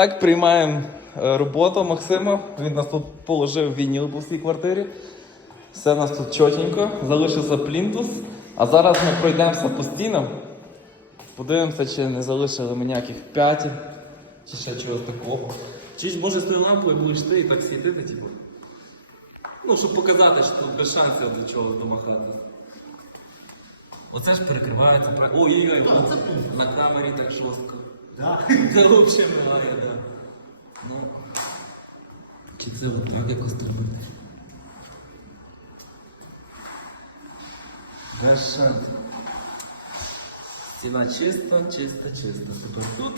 Так, приймаємо е, роботу Максима. Він нас тут положив вініл по всій квартирі. Все у нас тут чотенько. Залишився плінтус. А зараз ми пройдемося по стінам. Подивимося, чи не залишили ми ніяких п'ятін, чи ще чогось такого. Чи ж може з тою лампою будеш ти і так світити, типу. Ну, щоб показати, що тут без шансів до чого домахати. Оце ж перекривається. Ой-ой-ой, на камері так жорстко. Це взагалі немає, да. Ну. Чи це отак якось треба? Без шансів. Стіна чиста, чиста, чиста. Тепер тут,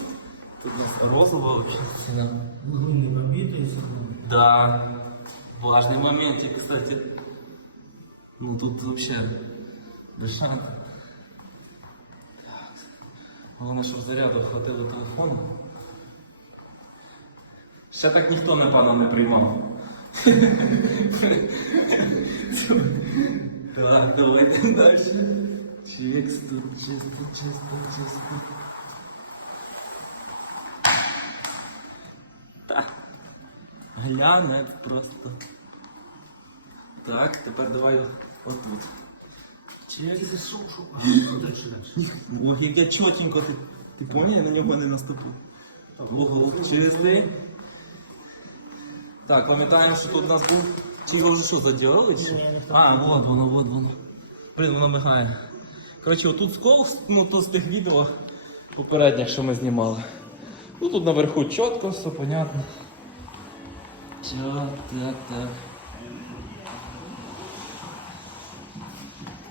тут у нас розова вообще стіна. Углы не побитые, собой. Да. Важный моментик, кстати. Ну тут вообще без шансів. Головне, щоб заряду хватило телефону. Ще так ніхто, напевно, не приймав. Так, давайте далі. Тут чисто, чисто, чисто. Так. Глянець просто. Так, тепер давай отут. А, ну, дальше, дальше. Ох, яке чотенько ти. Ти поняв, я на нього не наступив. Угол чистий. Так, пам'ятаємо, що тут у нас був. Чи його вже що задіяли? Чи? А, вот воно, вот воно. Блін, воно мигає. Коротше, отут скол, ну тут з тих відео попередніх, що ми знімали. Ну тут наверху чітко, все понятно. Чо, так, так.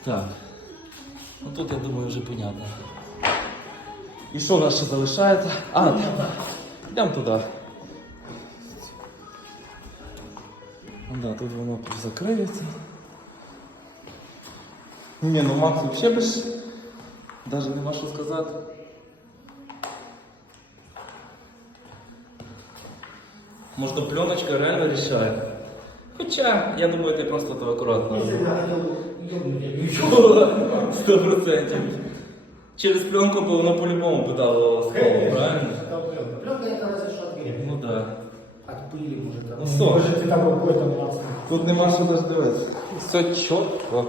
Так. Ну тут я думаю вже понятно. І що у нас ще залишається? А, так. Йдемо туди. Ну да, тут воно закриється. Ні, ну Макс взагалі без. Даже нема що сказати. Можна пленочка реально рішає. Хоча, я думаю, ти просто то акуратно. Если бы я хотел ёбнуть, я бы ещё. Сто процентів. Через пленку би воно по-любому би дало скол, правильно? Там пленка. Пленка это разве что от грязь. Ну так. Да. От пыли, может, там. Ну, что? Может, ты там рукой там лацкан. Тут нема що даже дивитися. Все чітко.